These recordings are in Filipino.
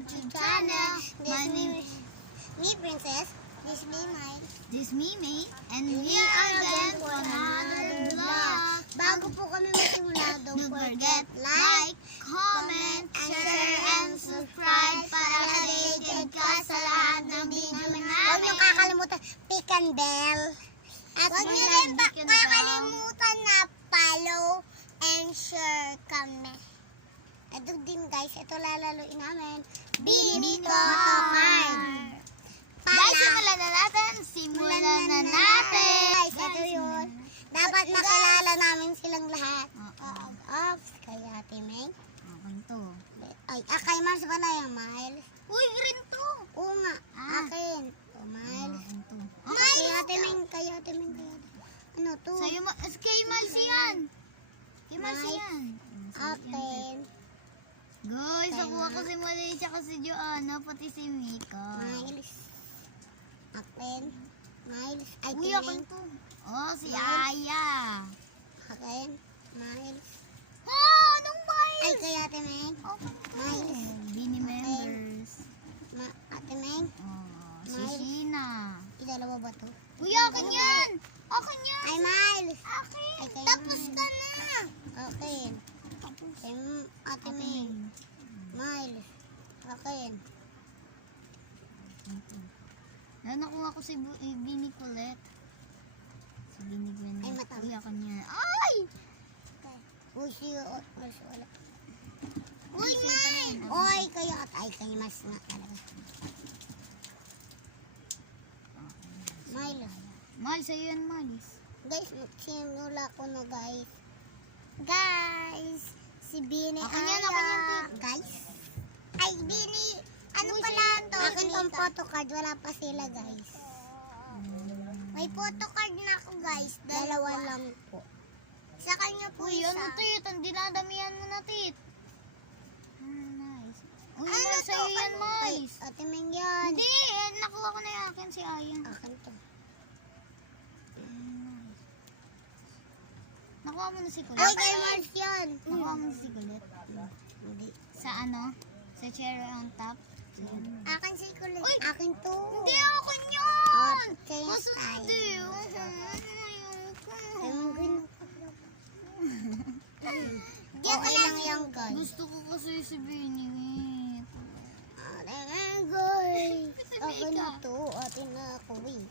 YouTube channel. My name is me, Princess. This me, Mai. This Mimi, and we are again for another vlog. Bago po kami magsimula, don't forget like, comment, share, and subscribe para updated ka sa lahat ng video Huwag namin. niyong kakalimutan, pick and bell. At huwag niyo rin kakalimutan na follow and share kami. Ito din guys, ito lalaluin namin. Bini Card. Guys, simulan na natin. Simulan na natin. Guys, ito yun. Dapat makilala namin silang lahat. Ops, kay Ate Meng. Okay to. Ay, kay Mars pala yung Miles. Uy, green to. Oo nga, Ah. akin. O, Miles. Okay to. Kay Ate Meng, kay Ate Meng, kay Ate Ano to? Sa'yo, kay Malsi yan. Kay Malsi yan. Akin. Guys, nakuha ko si Mali, tsaka si Joanna, pati si Mika. Miles. Akin. Miles. Ay, Uy, Ate akin Meng. to. Oh, si Miles. Aya. Akin. Miles. Oh, anong Miles? Ay, kay Ate Meng. Okay to. Miles. Bini members. Ate Meng. Oh, si Miles. Sheena. Dalawa ba to? Uy, akin yan. Akin yan. Ay, Miles. Akin. Ay, kay Tapos Miles. ka na. Akin. Kay Ate Meng. Miles. Akin. Nakuha ko si Bini Colette. Si Bini Gwen. Ay, mata. Uy, akin yan. Ay! Uy, siya. Wala. Uy, Miles! Oy, kaya ay kay mas na talaga. Miles. Miles, sa'yo yan, Miles. Guys, sinula ko na guys. Guys, si Bini. Akin yan, akin yan, Tip. Guys. Ay, Bini. Ano Uy, pala sino to? to? Akin tong photocard. Wala pa sila guys. May photocard na ako guys. Dalawa lang po. Sa kanya po Uy, isa. ano, Tit? Ang dinadamihan mo na, Tit. Nice. Uy, Ano Miles, to? sa'yo yan, Ay, Miles. Ate Meng yan. Hindi, nakuha ko na yung akin si Ayan. Akin to. Nakuha mo na si Ay, Colette. kay Mars yan. Nakuha mo na si Colette. Hindi. Sa ano? Sa cherry on top. Akin si Kulit. Uy! Akin to. Hindi akin yun! Okay, Kasi tayo. hindi. Ayun, green. Okay lang yan, guys. Gusto ko kasi si Benny. Guys. Akin na to. Atin na ako eh.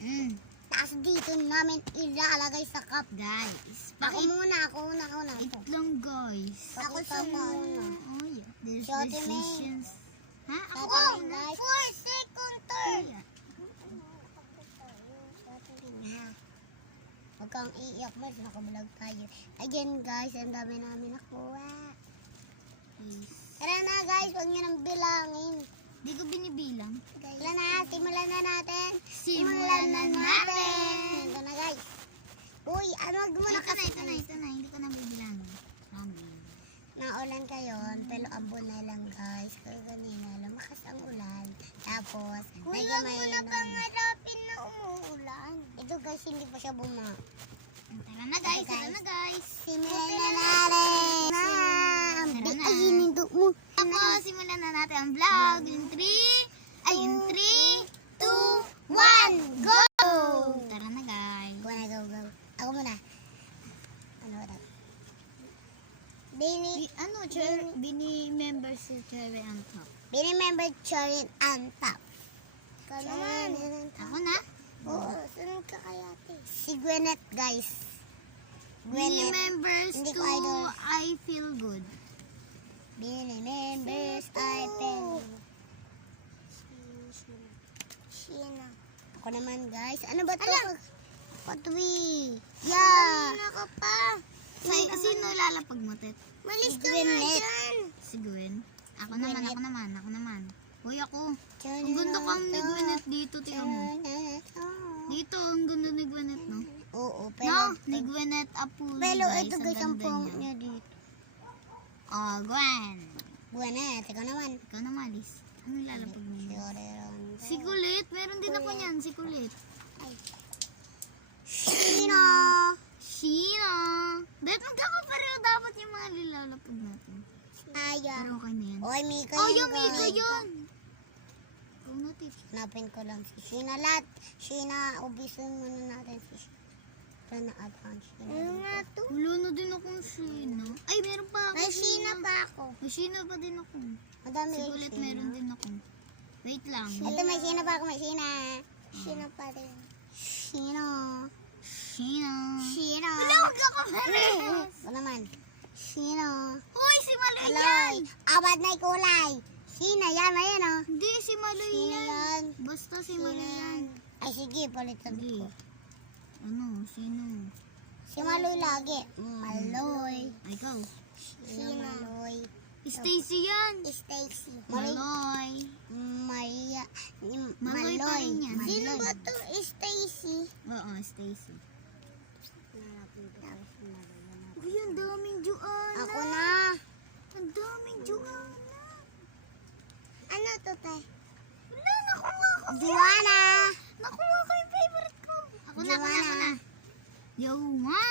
Tapos dito namin ilalagay sa cup. Guys, Ako muna. Ako na. Ito lang guys. Ako sa muna. Oh yeah. There's Si Ate May. decisions. Ha? Sa Ako? atin, guys. 4 second turn. Huwag kang iiyak mo. Nakabulag tayo. Again guys, ang dami namin nakuha. Tara na guys, huwag nyo nang bilangin. Di ko binibilang. Tara na, simulan na natin. Simulan na natin. Ito na guys. Uy, ano muna Ito na. Hindi ko na bibilangin. Amen. Naulan kayo, pero abon na lang guys. Kaya kanina, lumakas ang ulan. Tapos, medyo may pangarapin na umuulan. Ito guys, hindi pa siya buma. Tara na guys. Simulan na natin. Tara na. Ay, nindo mo. Ako, simulan na natin ang vlog. In 3, 2, 1, go! Tara na guys. Go. Ako muna. Ano ba? Bini Bini members si Cherry on top. member Chorin on top. Ako na? Oo, sunod ka kaya ate. Si Gwyneth guys. Bini members Hindi to ko idol. I feel good. Bini members, I feel. Sheena. Ako naman guys. Ano ba to? Patwi. Yeah. Ako pa. Sino lalapag mo, Tet? Malis ka nga dyan. Si Gwen. Ako naman. Hoy, ako. Ang Ang ganda kang ni Gwyneth dito, tingnan mo. Dito, ang ganda ni Gwyneth, no? Oo, No, pero... ni Gwyneth Apuli, Pero guys. ito guys ang ganda pangit niya. niya dito. Oh, Gwen. Gwyneth, ikaw naman. Ikaw na, Malis. Ano lalapag mo? Chorin. Si Kulit. Meron din ako niyan, si Kulit. Sheena. Sheena. Dahil magkakapareho dapat yung mga nilalapag natin. Aya. Pero okay na yan. Oy, Mika Oh, yan, yung Mika guys. yun. Paunatit. Hanapin ko lang si Sheena. Lahat, Sheena, ubisin muna natin si Sheena. Para na-add-on Sheena. Ano nga to? Wala na din akong Sheena. Ay, meron pa ako. May Sheena pa ako. May Sheena pa din ako. Madami Si yung Kulit Sheena. meron din ako. Wait lang. Ito, may Sheena pa ako. May Sheena. Sheena pa rin. Sheena. Sheena. Sheena. Wala, huwag ako meron. Ito naman. Sheena. Hoy, si Maloy Aloy. yan. Abad na yung kulay. Sheena, yan. Ayan, oh. Hindi, si Maloy Sheena yan. yan. Basta si Sheena Maloy yan. Ay, sige, palitan Sige. ko. Ano, sino? Si Maloy lagi. Maloy. Ay, ikaw. Sheena. Maloy. Stacy yan. Stacy. Maloy. Maloy. Maria. Maloy pa rin yan. Sino ba to? Stacy. Oo, Stacy. Uy, ang daming Joanna. Ako na. Ang daming Joanna. Ano to, tay? Wala, nakuha ko. Joanna. Nakuha ko yung favorite ko. Ako na, ako na, ako na. Joanna.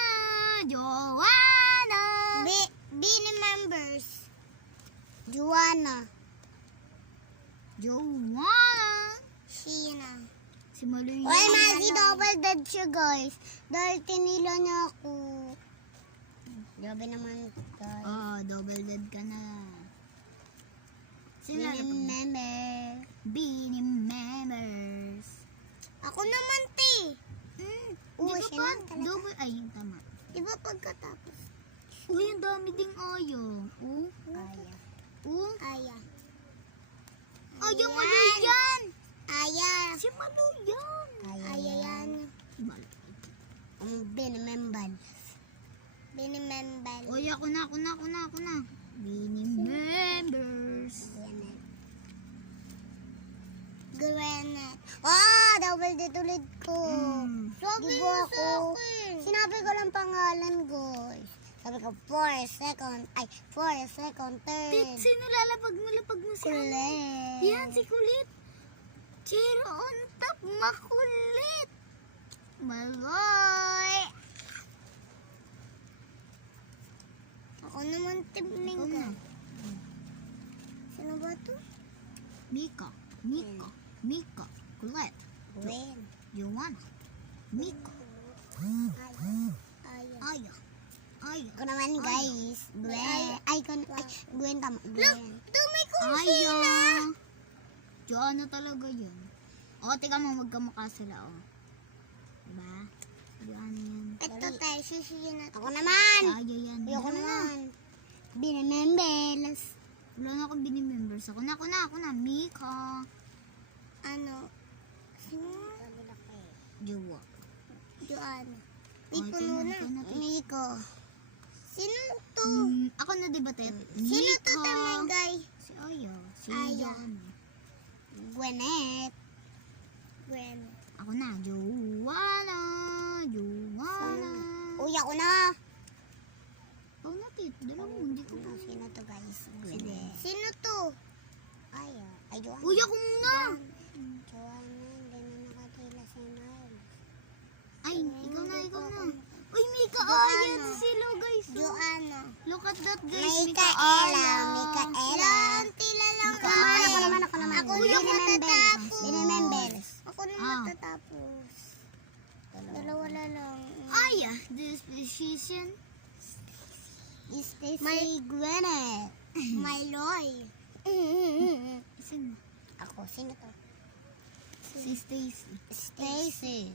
Joanna. Bini members. Joanna. Joanna. Sheena. Si Maloy Oy, yan. Masi, double dead siya, guys. Dahil tinila niya ako. Grabe naman, guys. Double dead ka na. Sila na Bini to. member. Bini members. Ako naman, te. Oo, Di ba siya pa? lang talaga. Double, ay, tama. Di ba pagkatapos? Uy, ang dami ding ayo. Aya. Aya Aya. Maloy yan. Aya. Si Maloy yan. Aya yan. Si Maloy. Bini member. Bini member. Uy, ako na. Bini members. Granite. Ah, double dead ulit ko. Sabi Di mo ba sa akin. Sinabi ko lang pangalan, guys. Sabi ko, 4 second, 3rd. Sino lalapag mo si Kulit. Yan, si Kulit. Zero on top, makulit. Maloy. Ako naman, tibling Ikaw ka. na. Sino ba to? Mika. Kulit. Gwen. Joanna. Mika. Aya. Aya. Ako naman, guys. Gwen. Ay, Gwen tama. Gwen. Dumi ko Aya. Joanna talaga yun. Tika mo, magkamukha sila, Diba? Joanna yan. Ito tayo, susuyin natin. Ako naman. Aya yan. Ako naman. Binemembels. Wala na akong bini-members. Ako na. Mika. Ano? Sino? Jowa. Joanna. Ay, May puno na. ito na. Miko. Sino to? Ako na, diba, Tet? Sino to, Mika. Tamagay? Si Aya. Si Aya. Joanna. Gwenet. Gwen. Ako na. Joanna. Uy, ako na. Tit. Dalawa, hindi ko pa. Sino to, guys? Sige. Gwen. Sino to? Ay, Joanna. Uy, ako muna. Joanna, hindi na nakatila si Miles. Ay, ikaw na. Uy, Mika. Joanna. Ayan si Silo, guys. Joanna. Look at that, guys. Mikaela. Tila lang Mikaela. Ako naman. Ako Uy, na ako matatapos. Binemembels. Ako na Ah. matatapos. Dalawa lang. Aya. This position. Stacy Gwenet. Myloy. Sino? Sino to? Si Stacy. Stacy.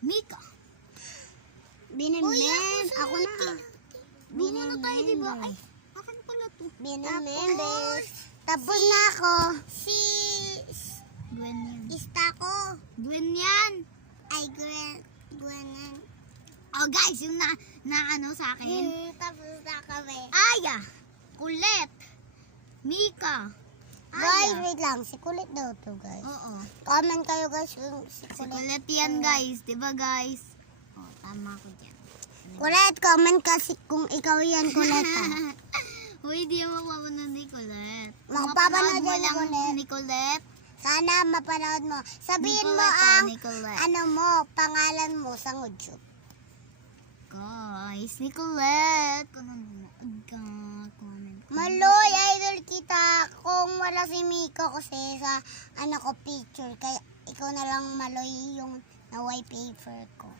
Mika. Binemem. Ako na. Muna tayo, diba? Ay, akin pala to. Binemembels. Tapos na ako. Gwen yan. Ista ko. Gwen yan. Ay, Gwenan. Guys, yung na ano sa akin. Tapos na kami. Aya. Kulit. Mika. Guys, Aya. wait lang. Si Kulit daw to, guys. Oo. Comment kayo, guys, kung si Si Kulit. Kulit yan, guys. Diba, guys? Tama ko dyan. Kulit, comment kasi kung ikaw yan, Kulit. Uy, di mo mapapanood ni Kulit. Mapapanood mo yan ni lang Kulit. ni Kulit. Sana mapanood mo. Sabihin mo Nicolette, ang Nicolette. ano mo, pangalan mo sa YouTube. Guys, ni Kulit. Comment. Maloy, idol kita. Kung pala si Miko kasi sa ko picture. Kaya ikaw na lang Maloy yung naway paper ko.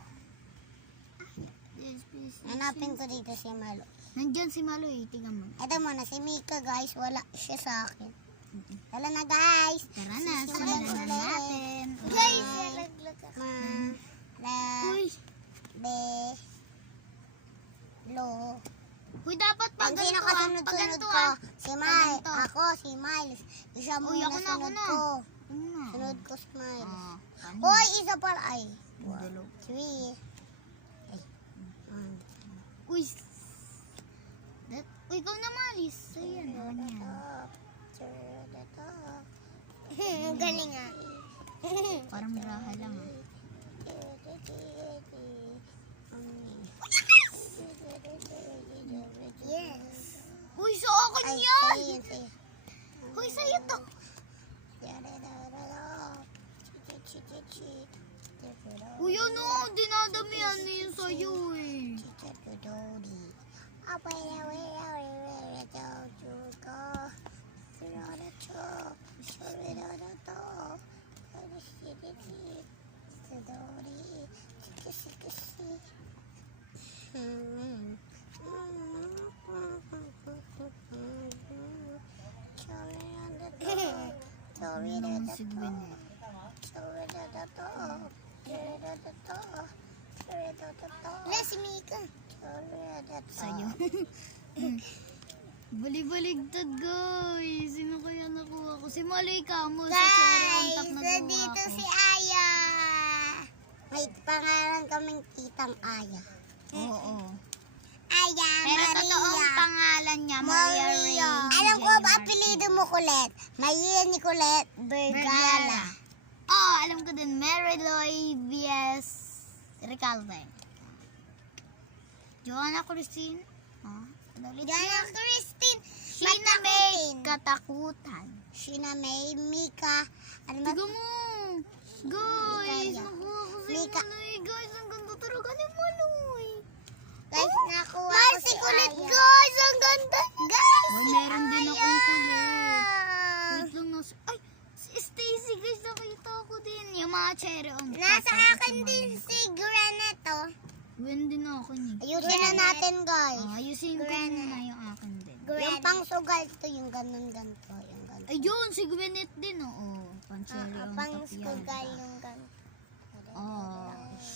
Yes, please. Hanapin ko dito si Maloy. Nandyan si Maloy, tingnan mo. Ito muna, si Miko guys, wala siya sa akin. Tala na guys. Tara na, simulan na natin. Guys, ma, la, Uy, be, lo. uy, dapat pag Pag sino ganito kasunod-sunod pag ganito ko, si Miles, ganito. ako, si Miles. Isa Uy, muna ako na, sunod ako na. ko. Ano na? Sunod ko si Miles. Ah, paano? Hoy, isa pala, ay. Dalaw. 3. Ay. Uy, uy, ikaw na malis. Ayan, ayan. Galing nga. Parang raha lang. Yes. Uy, sa akin Ay, yan! sa'yo. Uy, sa'yo to. Uy, ano? Dinadamihan na yun sa'yo eh. Ano naman si Gwen eh. Wala si Mika. Sa'yo. Balik-baligtad guys. Sino kaya nakuha ko? Si Maloy ka mo. Sa Cherry on top Guys, nakuha nandito ko. si Aya. May pangalan kaming titang Aya. Oo. Aya, Pero Maria. totoong pangalan niya, Maria Ray. Alam ko ba apelido mo Colette? Maria Nicolette Bergala. Oh, alam ko din. Mary Lloyd V.S. Recalde. Joanna Christine. Oh, Diana Christine. Sheena May Katakutan. Sheena May, Mika. Ano ba? Tiga mo. Guys, Mika. nakuha ko si Mika. Maloy. Guys, ang ganda talaga ni Maloy. Guys, nakuha ko si Colette, Aya. guys, ang ganda. Guys, Boy, meron din akong kulit. Aya. Wait lang na. Ay, si Stacy, guys, nakita ko din. Yung mga cherry on top. Nasa Tapos akin si din Maloy. si Graneto. Gwen din ako ni. Ayusin na natin, guys. Ayusin ko muna yung akin din. Yung pang sugal to, yung ganun-ganto. Yung ganun. Ayun, si Gwenette din, oo. Pan-cherry on Pang top yan. sugal yung ganun. Oh.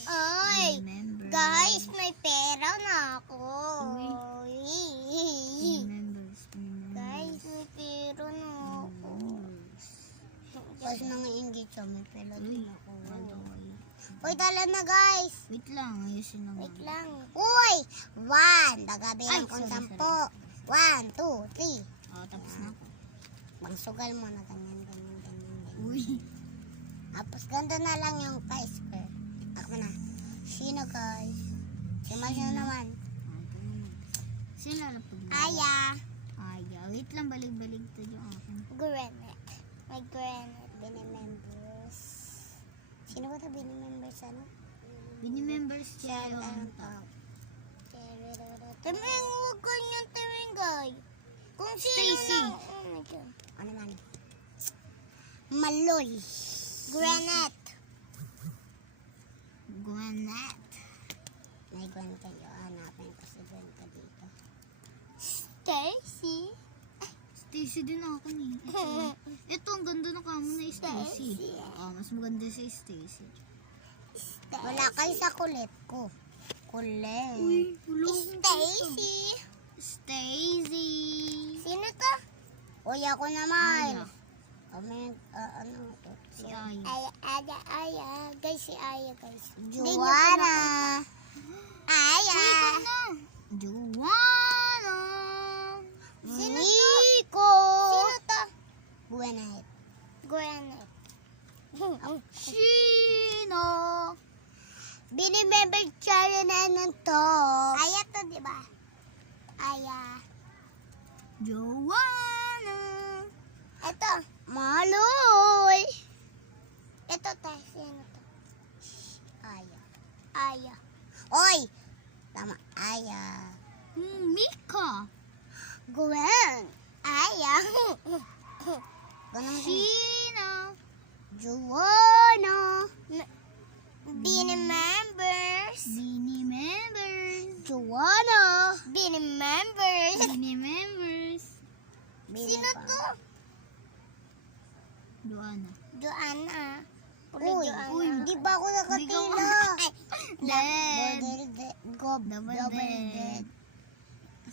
Ay, Remember. guys, may pera na ako. Remembers. Guys, may pera na ako. Guys, nangiingit siya, may pera din ako. Uy, tala na guys. Wait lang, ayusin lang. Wait lang. Uy! 1. Dagabilang Ay, kong sorry, 10. 1, 2, 3. Oh, tapos na ako. Pangsugal mo na ganyan, ganyan, ganyan, ganyan. Uy. Tapos ganda na lang yung Kaiser. Ako na. Sino guys? Si Masyo naman. Sino lalapag mo? Aya. Aya. Wait lang, balik-baligtad yung akin. Granite. May granite. Binimembers. Sino ba ito binimembers ano? Binimembers cherry on Ang top. top. Timing, huwag ganyan timing guys. Kung sino Stacy. na. Ano man? Maloy. Granite. Gwenette. May Gwen kayo. Hanapin ko si Gwen ka dito. Stacy. Stacy din ako ni. Ito, ang ganda ng kamo na Stacy. Stacy. Oh, mas maganda si Stacy. Wala kayo sa kulit ko. Kulit. Uy, wala akong Stacy. Stacy. Sino to? Uy, ako naman. Aya. Comment, ano to? Si Aya. Aya. Guys, si Aya, guys. Joanna. Joanna. Aya. Uy, ikaw na. Joanna. Sino Nico. Sino to? Granite. Granite. Shino. Binimember siya na ng top. Aya to, di ba? Aya. Joanna. Ito. Maloy. Ito tayo. Sino to? Aya. Aya. Oy! Tama. Aya. Mika. Gwen. Aya. Sino? Joanna. Bini members. Bini members. Joanna. Bini members. Bini members. Sino to? Joanna. Joanna. Uy, uy. Di ba ako nakatila? Dead. Double dead.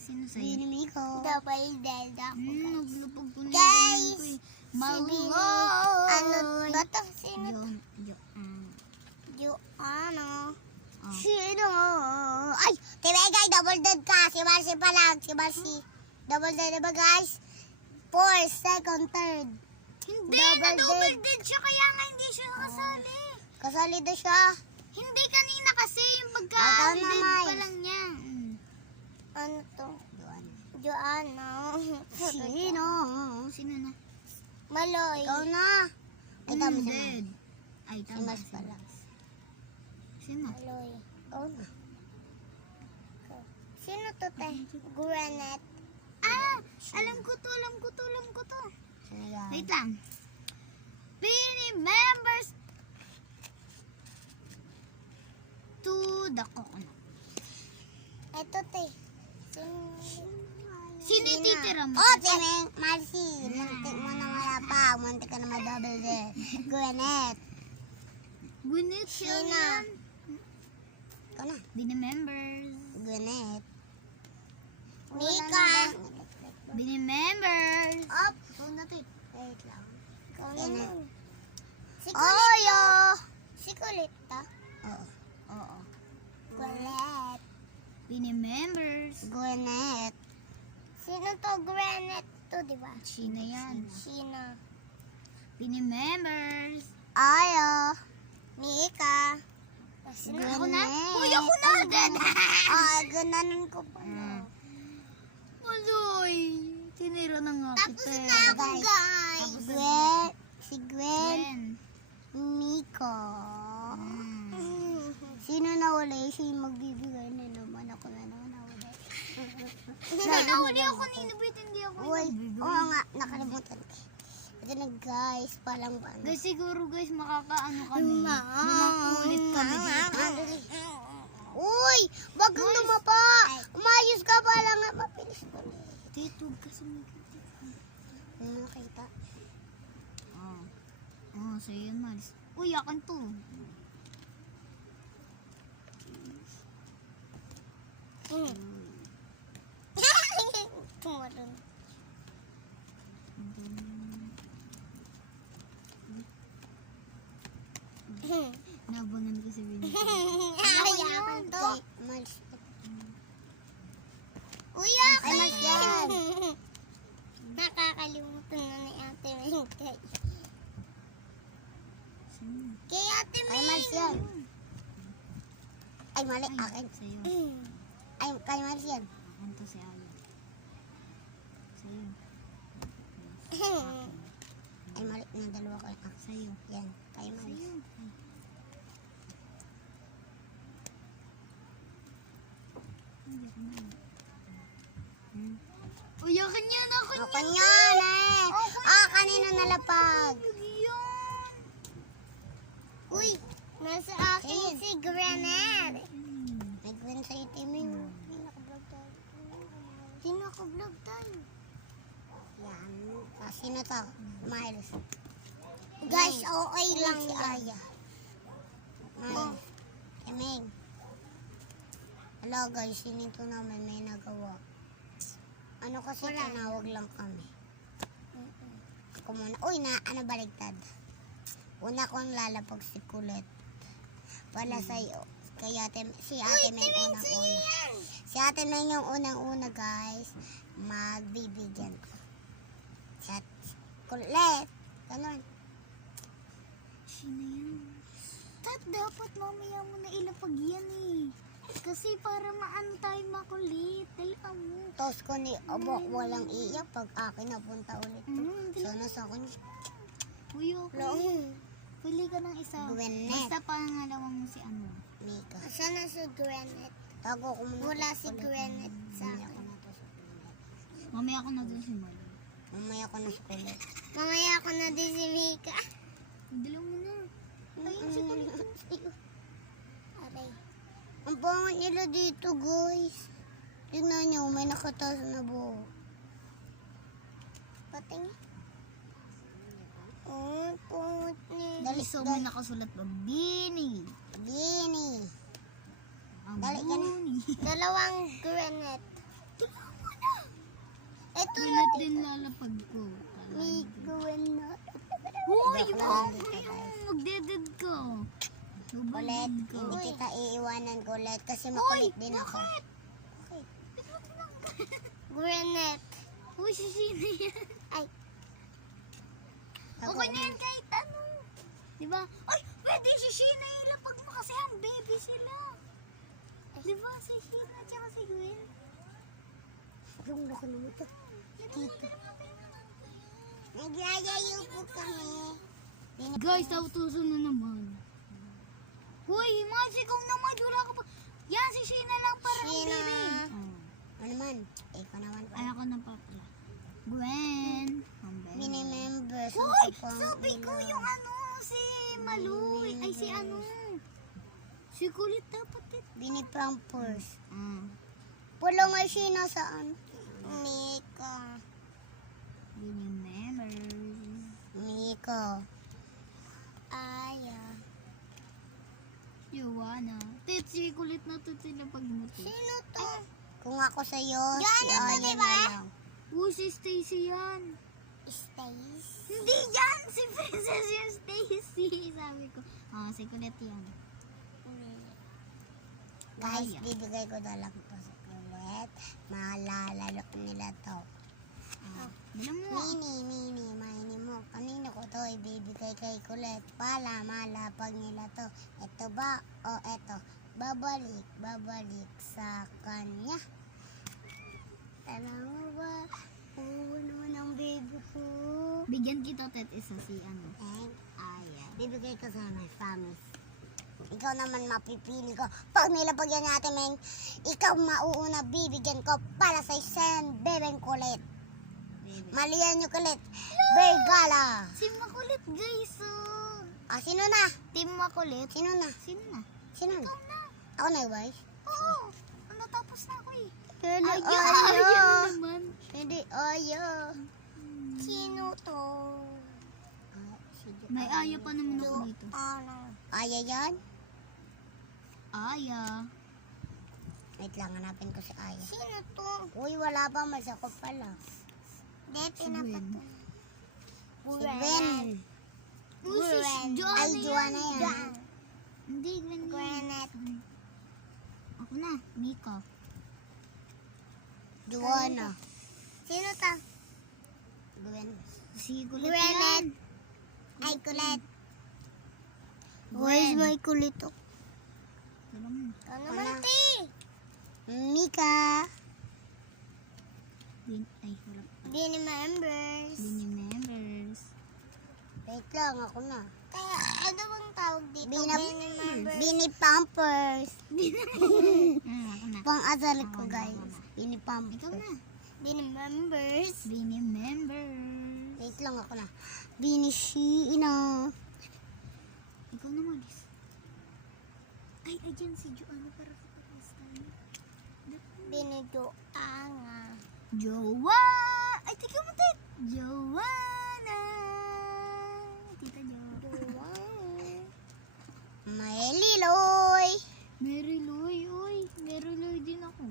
Sino sa'yo? Binimi ko. Double dead ako. Naglupag ko na Guys, yung Maloy. Ano ba to? Sino to? Joanna. Oh. Sino? Ay, guys, double dead ka. Si Marcy pa lang. Si Marcy. Double dead ba guys? Fourth, second, third. Hindi, Double double dead. dead siya kaya nga hindi siya nakasali. Kasali daw siya. Hindi kanina kasi yung Ikaw pagka-dead naman. pa lang niya. Ano to? Joanna. Sino? Sino na? Maloy. Ikaw na. Ay, tama si Dead. Ay, Si tama. Mars pala. Sino? Maloy. Ikaw na. Sino to, te? Granite. Ah! Alam ko to. Sino yan? Wait lang. Bini members to the coconut. Ito, te. Sino yung titira mo? Oh, Timeng. Marcy. Muntik mo na malapag. Muntik ka na ma-double dead. Granite. Gwyneth siya Sino? yan. Ikaw na. Bini members. Granite. Mika. Bini members. Up. Ikaw na, te. Wait lang. Ikaw na. Si Oyo! Si Kulit ta? Oo. Oo. Granite. Bini members. Granite. Sino to? Granite to, di ba? Sino yan? Sino? Bini members. Ayo. Mika. Sino? Ako na? Granite. Uy, ako na! Dead! Gananon ko pa. Maloy! Tinira na nga Tapos kita. na ako, guys. Gwen. Si Gwen. Gwen. Miko. Sino nawala? Siya yung magbibigay na naman. Ako na naman nawala. Nahuli ako kanina, but hindi ako Uy, nagbibigay. oo nga, nakalimutan ko. Ito na guys, palang ba? Guys, siguro guys, makakaano kami. Lumakulit kami dito. Uy, wag kang lumapa. Umayos ka pala nga, mapilis ko. Titug kasi may Nakita. Oh, sa'yo yan, Maris. Uy, akin to. Tumalun. Nabangan ko si Vinny. Ayakan to. Uy, Ay, mas yan. Nakakalimutan na ni Ate Ming. Kay Ate Ming. Ay, mas yan. Ay, mali. Akin. Sa'yo. Ay, kay Mars yan. Akin to si Aya. Sa'yo. Ay, mali. Ng dalawa ko. Sa'yo. Yan. Kay Mars. Sa'yo. Uy, akin yan, akin Ako yan eh. Kanino nalapag? yan. Uy, nasa akin si Granite. May Gwen sa itiming. Naka-vlog tayo. Sino naka-vlog tayo? Yan. Sino to? Miles. Guys, okay lang si Aya. Miles. Emeng. Hello guys, sinito namin may nagawa. Ano kasi tinawag lang kami. Ako muna. Uy, ano baligtad? Una kong lalapag si Kulit. Wala sa'yo. Kaya si Ate Meng unang-una. Si Ate Meng yung unang-una, guys. Magbibigyan ko. At Kulit. Ganun. Sino yan? Dapat mamaya mo na ilapag yan eh. Kasi para maano tayo makulit. Dalian mo. Tos ko ni Abok walang iyak pag akin napunta ulit. Sana sa akin. Uy, okay. Pili ka ng isa. Gwenette. Basta pangalawa mo si ano. Mika. Sana si Granite. Tago ko muna. Wala si Granite sa akin. Mamaya ako na dun si Malo. Mamaya ko na si kulit. Mamaya ko na din si Mika. Dala mo na. Ayun si kulit. Aray. Ang pangat nila dito, guys. Tignan nyo, may nakataas na buhok. Pating. Oh, pangat nila. Dali, so may nakasulat pa. Bini. Bini. Ang Dali ka na. buni. Dalawang granite. Tingnan mo na. Ito na. Pilat din lalapag ko. May granite. Uy, Joke wow. lang, dito, guys. Magdeded ko. Kulit, ko. hindi kita iiwanan kulit kasi makulit din ako. bakit? Okay. Ba't lang ka? Granite. Uy, si Sheena yan. Ay. Okay na yan kahit ano. Diba? Ay, pwede si Sheena ilapag mo kasi ang baby sila. Diba? Si Sheena tsaka si Gwen. Yung laki naman ito. Dito. Nagyayayo po kami. Guys, tautusan na naman. Uy, masikong naman. Wala ka pa. Yan, si Sheena lang para ang Sheena. baby. Ano naman? Ikaw naman pa. Ay, ako na pa pala. Gwen. Ang baby. Mini-member. Uy, sabi ko yung ano, si Maluy. Ay, si ano. Si Kulit dapat eh. Bini-pampers. Mm. Wala nga Sheena saan? Mika. Yun yung memories. Mika. Aya. Joanna. Tit, si Kulit na tit sila pagmuti. Sino to? Kung ako sa'yo, si Yan, ito, Aya diba? na lang. Uy, si Stacy yan. Stace? Hindi yan! Si Princess yung Stacy. Sabi ko. Si Kulit yan. Guys, Aya. bibigay ko na lang to sa kulit. Malalalo nila to. Bilang mo. Mini mo. Kanino ko to ibibigay kay kulit para malapag nila to. Ito ba o eto? Babalik sa kanya. Tara mo ba? Oo naman ang baby ko. Bigyan kita tit isa si ano. Aya. Bibigay ko sa my family. Ikaw naman mapipili ko. Pag nilapagyan natin, Meng, ikaw mauuna bibigyan ko para sa isang bebeng kulit. Maliyan nyo kulit. Bergala. Si Makulit guys. Sino na? Team Makulit. Sino na? Sino na? Sino na? Ikaw na. Ako na, guys. Oo. Natapos na ako eh. Hindi Ayan naman. Hindi ayo. Sino to? May aya pa naman ako dito. Aya yan? Aya. Wait lang, hanapin ko si Aya. Sino to? Uy, wala pa. May sakop pala. Si Gwen. Si Ben. Uy, si Joanna Ay, Joanna yan. Hindi, Gwen. Granite. Ako na, Mika. Joanna. Sino ta? Gwen. Si Kulit Granite. yan. Ay, kulit. Gwen. may kulit to? Alam mo. Ano naman, ti? Mika. Ay, wala pa. Bini members. Bini members. Wait lang, ako na. Kaya, ano bang tawag dito? Bini members. Bini pampers. Ako na. Pang-asal Ako ko, na, guys. ako na. Bini pampers. Ikaw na. Bini members. Bini members. Wait lang, ako na. Bini Sheena. Ikaw na, Malis. Ay, ayan si Joanna para sa pag-install. Bini Joanna. Jowa! Ay, tignan mo, Tit! Joanna! Tita Jo. May liloy. Mary Loy, uy. Mary Loy din ako.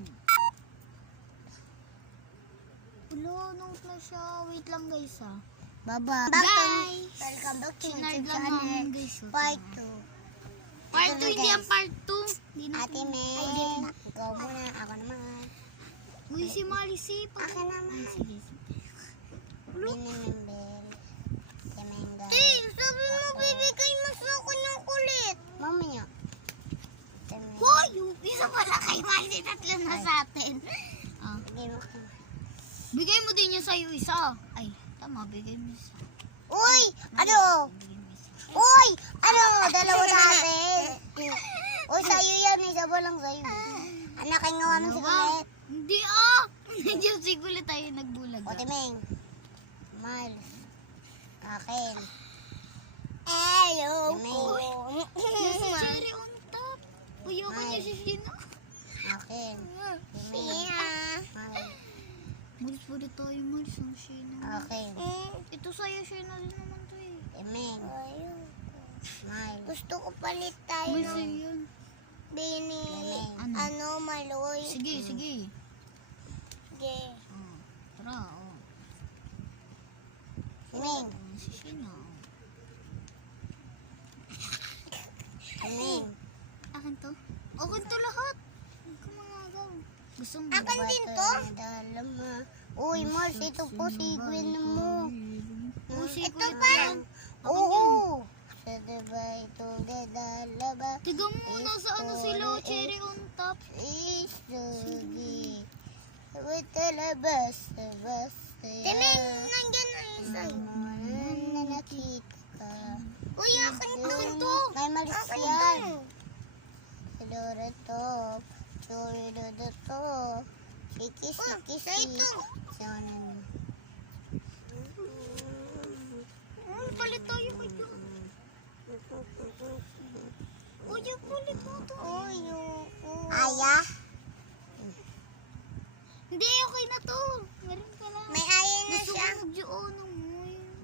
Ulo, note na siya. Wait lang, guys, Baba. Guys! Welcome back to Sinard YouTube lang channel. namin, guys. Part 2. Part Ito 2, na, hindi guys. ang part 2. Hindi na. Ate May. Ikaw muna. Ako naman. Uy, si Marcy. Akin naman. Ay, sige, sige. Bini membel. Si Menga. Sabi mo, bibigay mo sa ako ng kulit. Mamaya. Si Menga. Hoy! Isa pala kay Marcy. Tatlo na sa atin. Bigay mo ka. Bigay mo din yung sa'yo isa. Ay, tama. Bigay mo isa. Uy! Ano? Bigay mo isa. Uy! Ano? Dalawa natin. Uy, sa'yo yan. Isa ba lang sa'yo? Anak, nga ano si Kulit? Hindi Nandiyan si Kulit tayo nagbulag. O, Timeng. Miles. Akin. Nasa cherry on top. Uyoko niya si Shina. Akin. Miles, Miles. pwede tayo Miles ang Shina. Akin. Ito sa'yo, Shina din naman to eh. Amen. Miles. Gusto ko palit tayo Miles ng yun. binili. Ano? Maloy. Sige, sige. Sige. Oh, tara, oh. Amen. Si Shina. Amen. Akin to? Akin to lahat. Huwag ka mangagaw. Gusto mo? Akin din to? Uy, Mars, ito po si Gwen mo. Oh, si Ito Kuya pa. Gwen. Oo. Sa diba ito gadalaba Tiga mo, nasa ano sila, cherry on top. isugi. With talabas, labas, Timing, nandyan na isa. na nakita ka. Uy, akin to. Kay Malis Akin yan. to. Si Dora to. Churi Dodo to. Siki, siki, sa ito. Sonan. Palit tayo kayo. Uy, palit mo to. Aya? Hindi, okay na to. Meron ka lang. May ayin na Gusto ko siya. mag-Joanna mo.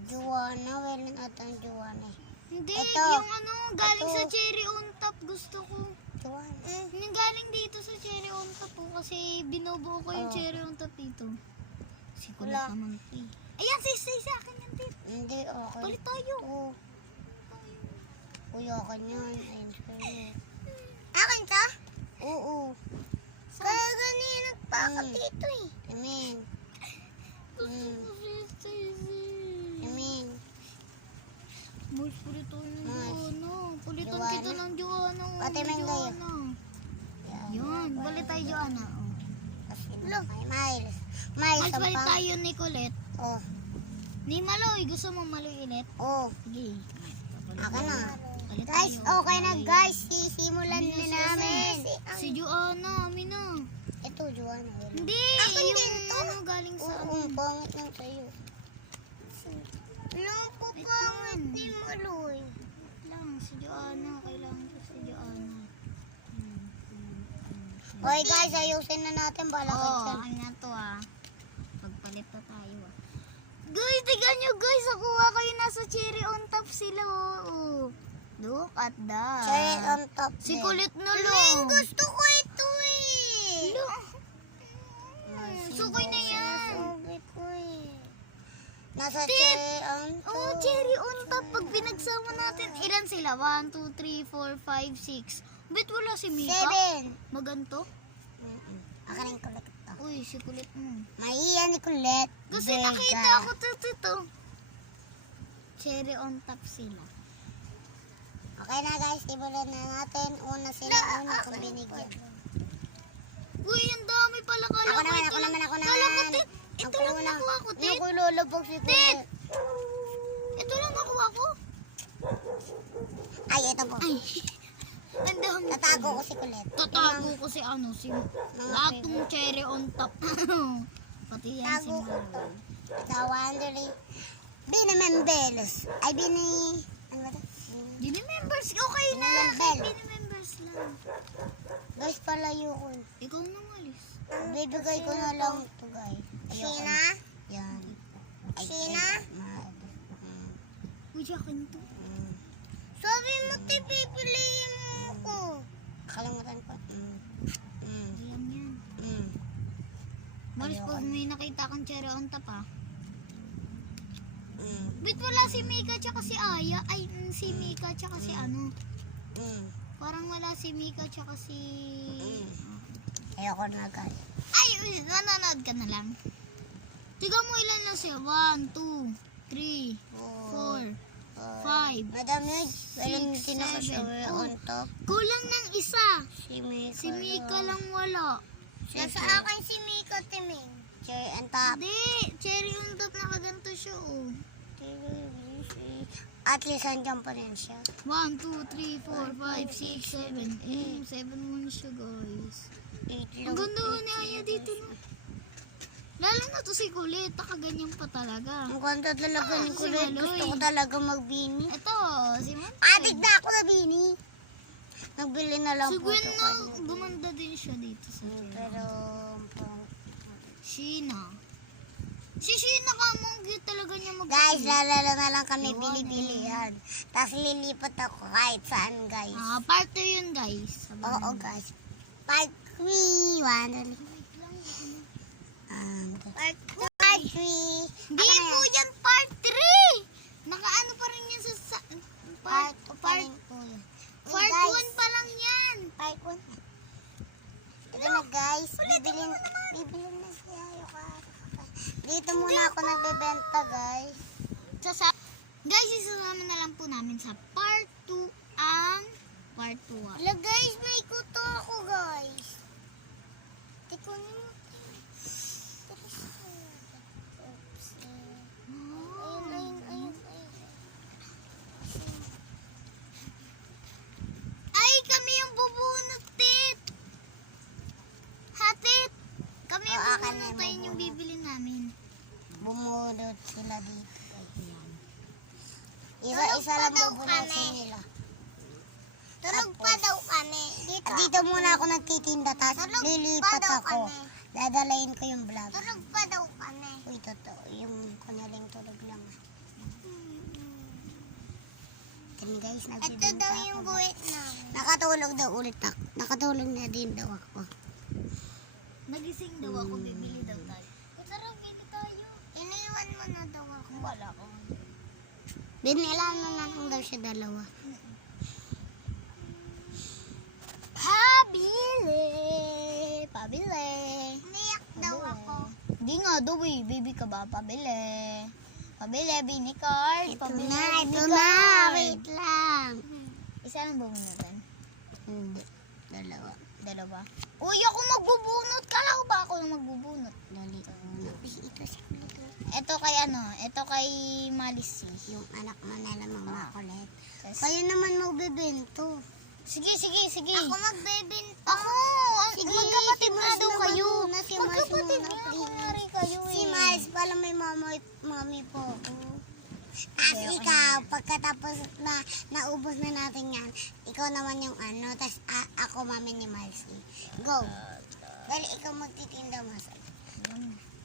Juana, wala natin Juana. Hindi, Ito. yung ano, galing Ito. sa cherry on top. Gusto ko. Juana. Yung galing dito sa cherry on top po. Kasi binubuo ko yung Oh. cherry on top dito. Si kulit Wala. naman to eh. Ayan, say sa akin yan din. Hindi, okay. Palit tayo. Oo. Kuya ka niyan. Ayun sa'yo. Akin to? Oo. Kaya ganyan nagpaka Mm. dito eh. Amen. Gusto ko si Stacy. Amen. Mars, palit tayo ng Mars. Joanna. Palitan Joanna. kita ng Joanna. Pati man kayo. Joanna. Yan, palit tayo Joanna. Oh. Kasi may Miles. Miles, Mars, ang palit pang... tayo ni Colette. Oh. Ni Maloy, gusto mo Maloy ulit? Oh. Sige. Ako na. Palit Guys, tayo. okay na Maloy. guys. Sisimulan na Bilis namin. Si Joanna, amin na. Ito, Juana. Hindi, Akin yung din to. ano galing sa Oo, ano. pangit lang sa'yo. Alam ko pangit ni Maloy. Lang, si Joanna. Kailangan ko si Joanna. Okay guys, ayusin na natin. Bala kayo Oo, dyan. ano na to ah. Pagpalit na tayo ah. Guys, tignan nyo guys. Nakuha kayo nasa cherry on top sila oh. Look at that. Cherry on top Si din. kulit na Timing, lang. gusto ko ito eh. Sukay na yan. Sabi ko eh. Nasa cherry on top. Oh, cherry on top. Pag pinagsama natin, ilan sila? 1, 2, 3, 4, 5, 6. Bet wala si Mika? 7. Maganto? Ako rin kulit ito. Uy, si kulit mo. Maiya ni Colette. Kasi Vega. nakita ko to. Cherry on top sila. Okay na guys, simulan na natin. Una sila, una kong binigyan. Uy, ang dami pala. Kala Ako ko naman, ito ako lang. naman, ako Kala ko, naman. Tit. Ito Ako lang una. nakuha ko, Tit. Naku, lulubog si Colette. Ito lang nakuha ko. Ay, ito po. Ay. Ang dami. Tatago ko si Colette. Tatago ko si ano, si latong cherry on top. Pati yan si Tago ko. Maloy. Ito, Wandery. Binamembelos. Ay, ano ba ito? Dini members, okay na. Binamembel. Dini members lang. Guys, palayo ko. Ikaw na malis. Bibigay ko na lang ito, guys. Ayoko. Sina? Yan. Ay, Sina? Uy, akin to. Sabi mo, pipiliin mo ko. Kalimutan ko. Ayan yan. Mm. Malis, Ayoko. pag may nakita kang cherry on top ah. Mm. Bit wala si Mika tsaka si Aya. Ay, si Mika tsaka si ano. Mm. Parang wala si Mika tsaka si... Ayoko na, guys. Ay, nanonood ka na lang. Tiga mo ilan na siya. 1, 2, 3, 4, 5. Madam Ned, walang 6, tinakashower 7, on top. Kulang ng isa. Si Mika. Si Mika lang wala. Nasa akin si Mika, Timing. Cherry on top. Hindi, cherry on top nakaganto siya oh. At least andyan pa rin siya. 1, 2, 3, 4, 5, 6, 7, 8. 7 1 siya guys. 8 Ang ganda na niya dito no. Lalo na to si Kulit, nakaganyan pa talaga. Ang ganda talaga ni Si Kulit. Maloy. Gusto ko talaga magbini. Ito, si Monte. Adik na ako na bini. Nagbili na lang Si po Gwen ito na, kanina. gumanda din siya dito sa Pero, Sheena. Si Sheena ka mo, ang cute talaga niya guys, lalala na lang kami bili-bilihan. Tapos lilipat ako kahit saan, guys. Part 2 yun, guys. Oo, guys. Part 3. Part 3. Hindi po yan part 3! Nakaano pa rin yan sa part 1 pa lang yan. Part 1. Ito na, guys. Bibilin na siya. Dito muna ako nagbebenta, guys. Guys, isasama na lang po namin sa part 2 ang part 2. Hello, guys. May kuto ako, guys. Tikunin mo. Ay, kami yung bubunot, Tit! Hatit! Kami yung Oo, kami bubunot, yung ayun yung bubunot. bibili namin. Bumulot sila dito. Isa lang bubunutin nila. Tulog pa daw kami. Dito muna ako nagtitinda, tapos Tulog pa lilipat daw ako. kami. Dadalayin ko yung vlog. Tulog pa daw kami. Uy, totoo. Yung kunyaling tulog lang. Yan guys, Ito nagbibenta daw ako. yung buwit namin. Nakatulog daw ulit ako. Nakatulog na din daw ako. Nagising daw ako, bibili daw tayo. Tara, bili tayo. Iniwan mo na daw ako. Wala ko. Binilan na lang daw siya dalawa. Pabili. Umiyak daw ako. Hindi nga daw eh, baby ka ba? Pabili. Pabili, bini card. Ito Pabili, na, bini ito na. card. Wait lang. Isa lang bubunutan? Hindi. Dalawa. Dalawa. Uy, ako magbubunot. Kala ko ba ako yung magbubunot? Dali. Ito si Kulit. Ito kay ano? Ito kay Malisi. Yung anak mo na lamang makulit. Yes. Kayo naman magbibento. Sige, sige, sige. Ako magbebenta. Ako! Sige, Magkapatid si na Mars daw na kayo. muna, si Mars Magkapatid muna, na please. kunwari kayo eh. Si Miles pala may mami po ako. As Okay, okay. ikaw, pagkatapos na naubos na natin yan, ikaw naman yung ano, tas ako mami ni Miles. Go. Dali, ikaw magtitinda mas.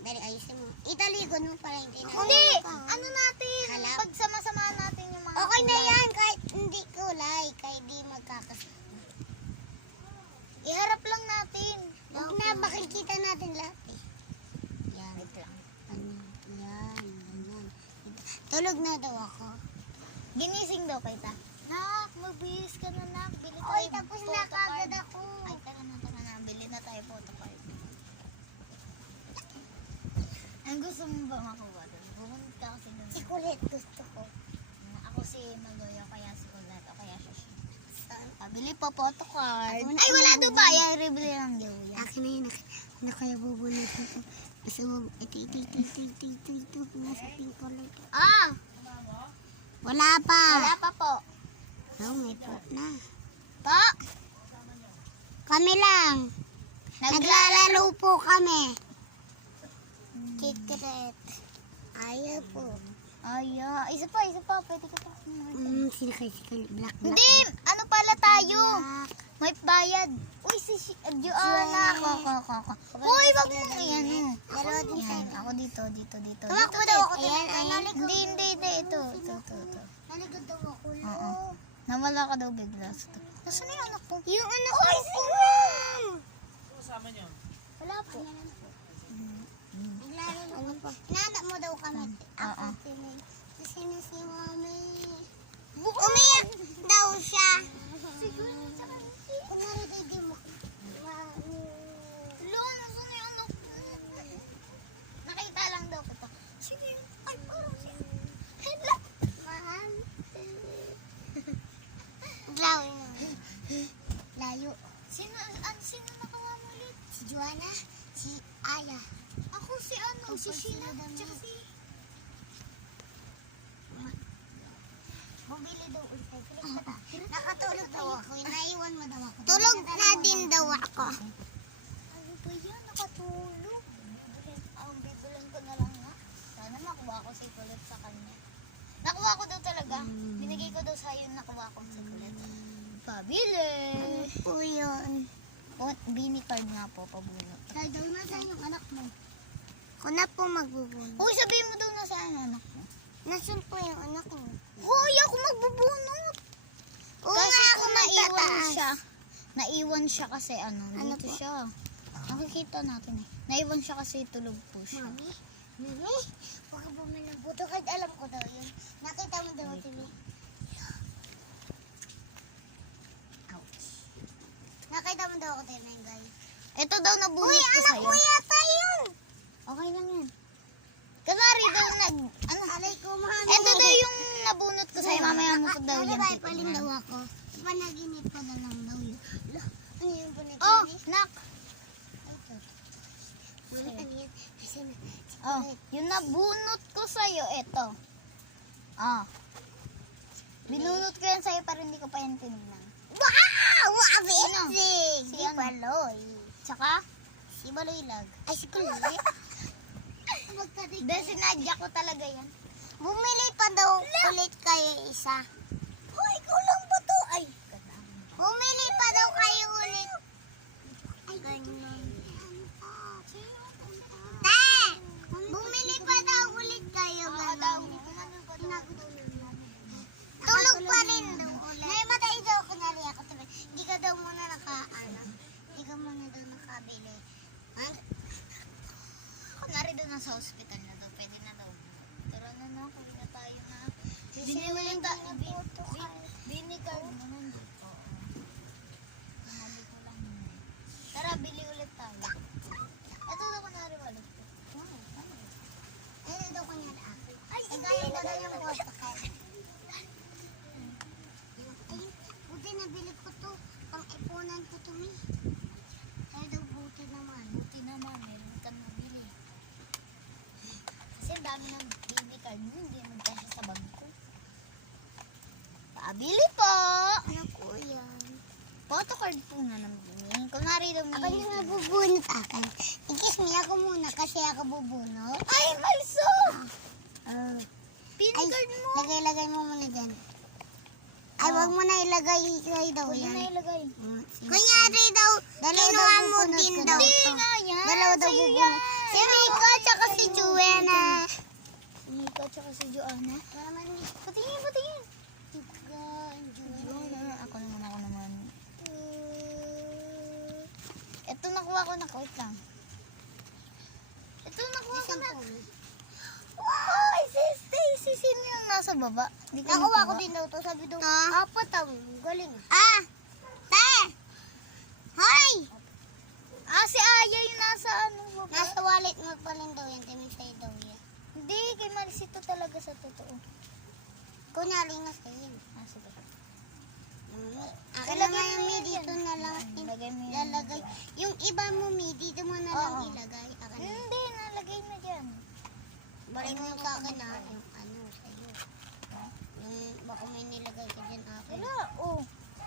Dali, ayusin mo. Italikod mo para hindi na. Hindi! Ano natin? Halap. Pagsama-sama natin yung mga Okay na kulay. yan, kahit hindi kulay, kahit di magkakasama. Iharap lang natin. Huwag na, makikita natin lahat eh. Yan. Wait lang. Ano, yan, ganyan. Tulog na daw ako. Ginising daw kita. Nak, magbihis ka na, nak. Bili tayo Oy, tapos na photocard. kagad ako. Ay, tara na. Bili na tayo photocard. Ang gusto mo ba makuha doon? Bumunod ka kasi doon. Si Kulit gusto ko. Ako si Magoyo, kaya si Kulat, o kaya siya siya. Saan? Pabili pa photocard. Ako na- Ay, wala doon ba? Ay, ribili lang daw yan. Akin na yun. Ano kaya bubunutin ko? Basta mo, ito. Nasa pink color. Ah! Wala pa. Wala pa po. No, may po na. Pa! Kami lang. Naglalaro po kami. Secret. Ayaw po. Ay, isa pa. Pwede ka pa. Sino kayo? Black. Hindi! Ano pala tayo? Black. May bayad. Uy, si Joanna. Ako. Uy, wag mo na yan. Dalawa din Yan, sa'yo. ako dito. Tumakbo daw ako. Ayan. Nalikod. Hindi. Ito. Nalikod daw ako. Oo. Nawala ka daw bigla. Nasaan na yung anak ko? Yung anak ko. Si Ma'am. Wala po. Naglaro na ako. Inanak mo daw kami. Ako, Oo. Timing. Kasi na si Mami. Umiyak daw siya. Kunwari hindi mo. Wala, nasaan na yung anak ko? Nakita lang daw kita. Sino yun? Ay, parang siya. Hello. Mahal. Layo. Layo. Sino nakawamulit? Si Joanna. Si Aya. Ako si ano? Si Sheena. Tsaka si... Bumili daw ulit. Nakatulog daw ako. Naiwan mo daw ako. Tulog na din daw ako. Ano ba yan? Nakatulog. chocolate sa kanya. Nakuha ko daw talaga. Binigay ko daw sa'yo yung nakuha kong chocolate. Pabili! Po yun. O, Bini card nga po, pabunot. Kaya daw na sa yung anak mo. Ako na po magbubunot. Uy, sabihin mo daw na sa anak mo. Nasaan po yung anak mo? Hoy, ako magbubunot! Oo Kasi nga, ako kung naiwan magtataas. siya, naiwan siya kasi ano, Ano dito po? siya. Nakikita natin eh. Naiwan siya kasi tulog po siya. Mami, huwag ka bumili ng buto card. Alam ko daw yun. Nakita mo daw, TV. Ouch. Nakita mo daw ako din, guys. Ito daw nabunot Uy, ko anak sa'yo. mo yata yun! Okay lang yan. Kasari daw ano? Alay ko, mami. Ito daw yung nabunot ko sa'yo. Mamaya mo ko daw yan. Nalabay pa rin titignan. daw ako. Panaginip pa na lang daw yun. Ala, ano yung panaginip? Oh, nak. Ay, ito. Mami, ano yan? Asan na? Oh, yung nabunot ko sa'yo, ito. Ah. Binunot ko yan sa'yo pero hindi ko pa yan tinignan. Wow! Amazing! Ano? Si Si ano? Baloy. Tsaka, Si Baloy lag. Ay, si Kuloy. dahil sinadya ko talaga yan. Bumili pa daw ulit kayo isa. Hoy, kulang ba to? Ay, bumili pa daw kayo ulit. Ay, ganyan. Te! Bumili pa daw ulit kayo. Ganun. Tulog pa rin daw ulit. Naimatay daw ako na rin ako. Hindi ka daw muna hindi ka muna daw nakabili. Kunwari daw nasa hospital na daw, pwede na daw. Tara na na, kami na tayo na. Bini ulit Bini card mo nandito. Oo. Mahali ko lang yun. Tara, bili ulit tayo. Ito daw kunwari wallet ko. Wow, ano? Ano daw kunya na ako? Ay, gaya na daw yung photo card. Ay, buti nabili ko to. Pang-ipunan ko to, mi. Kaya daw buti naman. Buti naman, meron kang nabili. Kasi ang dami ng baby card mo, hindi magkasya sa bag ko. Pabili po! Ano ko yan? Photo card po na ng Bini. Kunwari daw Ako may... yung nabubunot akin. I-kiss me ako muna kasi ako bubunot. Ay, malso! Ah. Pin Ay, card mo! lagay-lagay mo muna dyan. Ay, wag mo na ilagay daw Huwag mo yan. na ilagay. Kunyari daw, kinuha mo din daw Hindi to. nga yan. Dalawa daw Sa'yo bubunot. yan. Si Rico tsaka si Juena. Si Nico tsaka si Joanna. Patingin, patingin. Joanna. Ako naman. Ito nakuha ko na. Wait lang. Ito nakuha ko na. Ay, si Stacy. Sino yung nasa baba? Di ko Nakuha ko nakuha. din daw to. Sabi daw, Ah. apat ang galing. Ah! Te! Hoy! Si Aya yung nasa ano baba. Nasa wallet mo pa rin daw yan. Timin sa'yo daw yan. Hindi, kay Marisito talaga sa totoo. Kunyari na sa'yo. Sige. Akin na nga yung mi, dito na lang. Lagay mo yun. Lalagay. Yung iba mo mi, dito mo na lang Oo. ilagay. Akin na. Hindi, nalagay na dyan. Balik mo sa akin na yung ano sa'yo. Yung baka may nilagay ka dyan akin. Wala, oh.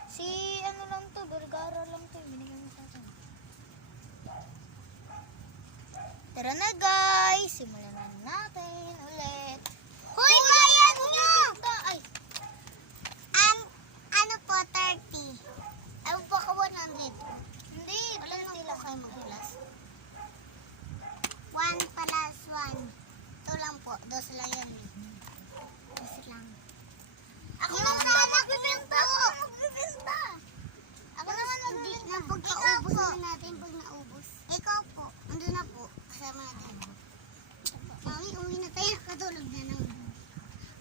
Si ano lang to, Vergara lang to. Binigay mo sa akin. Tara na guys, simulan na natin ulit. Hoy, bayad nyo! Ay, Ano po, 30? Ay, baka 100. hindi, Wala lang 20 po lang. kayo mag-plus. 1 plus 1. Ito lang po, 2 lang yan. 2 lang. Ako Yung naman sana magbibenta. Ako magbibenta. Ako naman Hindi magbibenta. na pagkaubos na natin pag naubos. Ikaw po, ando na po, kasama natin. Mami, uwi na tayo, nakatulog na ng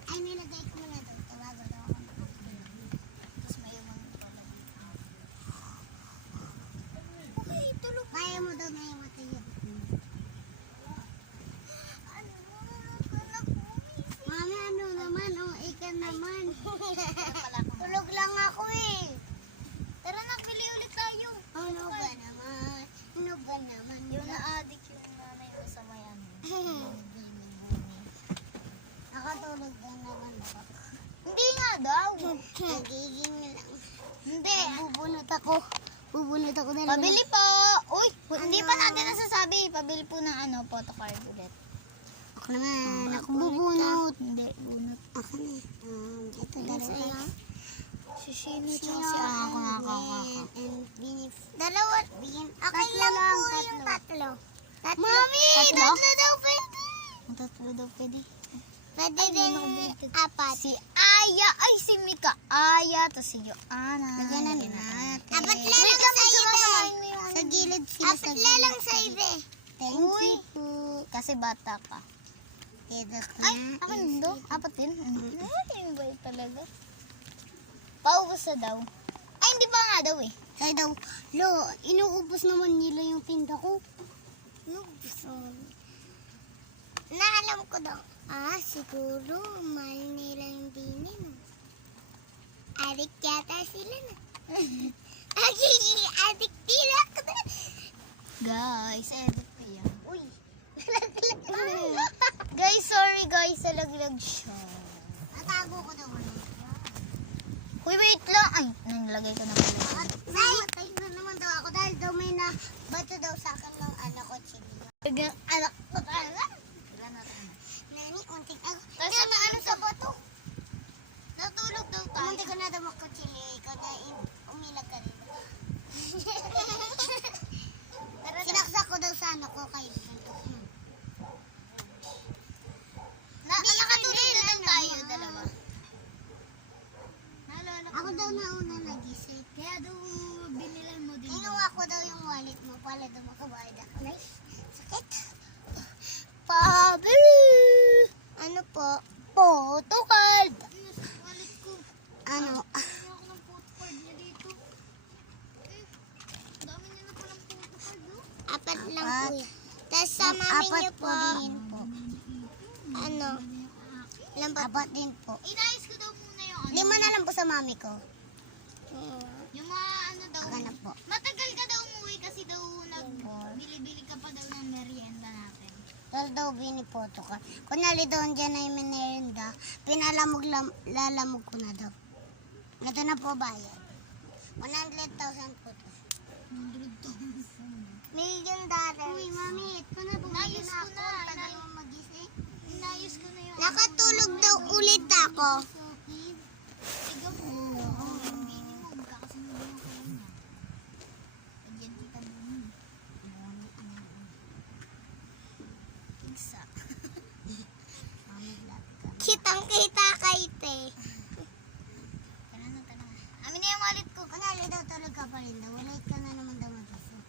ay, nilagay ko na daw. Tawagan daw ako nakatulog. Tapos may umang pala. Okay, tulog. Kaya mo daw na yung matayo. Mami, ano naman? Oh, ikaw naman. Tulog lang ako eh. Tara na, bili ulit tayo. Ano ba naman? Ano ba naman? Yung na-addict yung nanay mo sa may ano. Nakatulog na naman ako. Hindi nga daw. Nagiging lang. Hindi. Bubunot ako. Bubunot ako na Pabili po. Uy, hindi Ano? pa natin nasasabi. Pabili po ng ano, photocard ulit. Ako naman. Ako bubunot. Hindi, bunot. Ako na. Ito dalawa. Sino tsaka si ako And Binif. Dalawa. Okay Tatlo lang lang, po tatlo. yung tatlo. Mami! Tatlo? Tatlo daw pwede. Ang tatlo daw pwede. Pwede Ay, din hindi ako apat. Si Aya, ay si Mika Aya, tapos si Joanna. Lagyan na natin. Apat lang Wait, sa ibe. sasamahin mo yung ano. Sa gilid sila sa Apat gilid. lang sa ibe. Thank Uy. you po. Kasi bata ka. Ito ko Ay, na. akin do. Apat din. Ay, ba talaga? Paubos na daw. Ay, hindi ba nga daw eh. Sabi daw, lo, inuubos naman nila yung tinda ko. Naalam ko daw. Siguro mahal nila yung dinin. Adik yata sila na. Adik nila ako na. Guys, edit ko yan. Uy. Guys, sorry guys. Nalaglag siya. Natago ko daw. Uy, wait lang. Ay, nalagay ko na pala. Namatay na naman daw ako dahil daw may na bato daw sa akin ng anak ko, Chili. Anak ko talaga. Nani, unting ako. Tapos Kaya na ano sa bato? Natulog daw tayo. Munti ko na daw ako, Chili. Ikaw na umilag ka rin. Sinaksak ko daw sa anak ko kay Nakatulog na daw tayo, dalawa. Ako daw nauna nagising. Kaya daw binilan mo din. Inuwa ko daw yung wallet mo pala daw makabayad ako. Sakit. Pabili! Ano po? Photocard! Ano? Ako ng photocard niya dito. Dami niya na palang photocard, no? Apat lang po yan. Tapos sa mami niyo po, din po. ano, Apat din po. Inayos ko daw muna yung ano. 5 na lang po sa mami ko. Yung mga ano daw. Ako na po. Matagal ka daw umuwi kasi daw bili-bili ka pa daw ng merienda natin. Tapos daw binipoto ka. Kunali doon dyan na yung merienda, lalamog ko na daw. Ito na po bayad. 100,000 po to. 100,000. $1,000,000. Uy, mami, ito na po. Inayos ko na. Tagal mo magising. Inayos ko na yung Nakatulog daw ulit ako. Tiga mo. Yung bini mo. Magkakasunod yung kayo niya. Lagyan kita doon. Tigsa. Mami, lahat ka. Kitang-kita kay te. Tara na, tara na. Amin na yung wallet ko. Kunali daw tulog ka pa rin daw. Late ka na naman daw magising.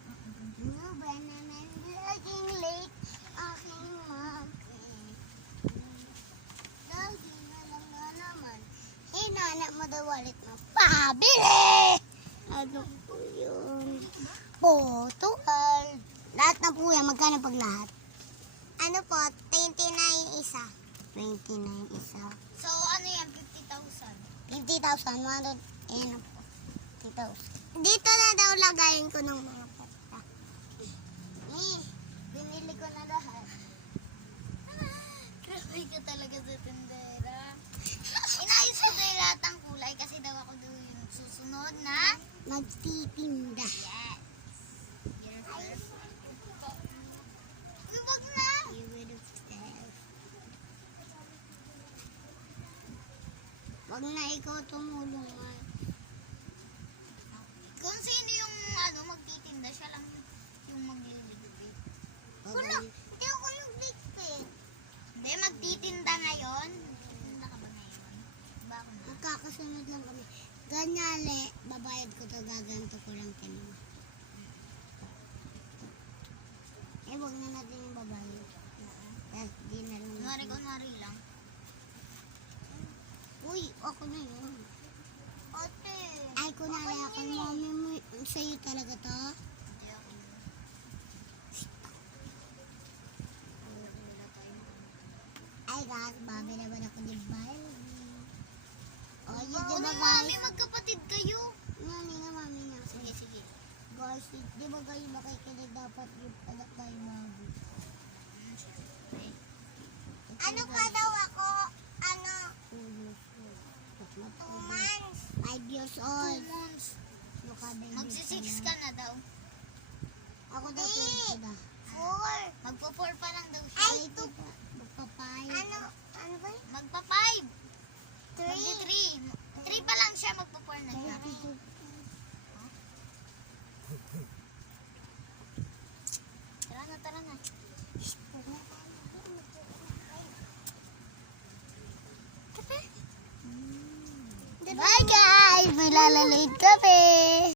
No ba naman laging late aking mami. Lagi na lang na naman. Hinanap mo daw wallet mo. Pabili! Ano po yun? Photocard. Lahat na po yan. Magkano pag lahat? Ano po, 29 isa. 29 isa. So, ano yan? 50,000. 50,000. 100. Ayan na po. 50,000. Dito na daw lagayin ko ng mga pata. Binili ko na lahat. Grabe ka talaga sa tindera. Inayos ko daw yung lahat ng kulay kasi daw ako daw yung susunod na. Magtitinda. Yes. Uy, wag na. You will obsess. Wag na ikaw tumulong. Kung sino yung ano magtitinda, siya lang yung magliligpit. Wala. Hindi ako nag-bigpit. Hindi, magtitinda ngayon. Magtitinda ka ba ngayon? Ba ako na? Magkakasunod lang kami. Ganyale, babayad ko to, gaganto ko lang kanina. Wag na natin yung babayad. Di na lang. Kunwari lang. Uy, ako na yun. Ate. Ay, kunwari ako, mami mo, sa'yo talaga to? Hindi ako yun. Ay, guys, babi naman ako di ba? Oh, yun, di Ano, ba mami, guys? magkapatid kayo. Mami nga. Sige, sige. Guys, di ba kayo makikinig dapat yung anak tayo bago? Ano pa daw ako? Ano? 2 2 months. 5 years 2 old. months. Mukha baby Magsi-6 ka ka na. na daw. Ako daw 20 na. 4. Magpo-4 pa lang daw siya. Ay, Ay, ito pa. Magpa Ano ba? Magpa-5. Magdi-3. 3 pa lang siya, magpa-4 na siya. Tara na. Bye guys! May lalaloid kami!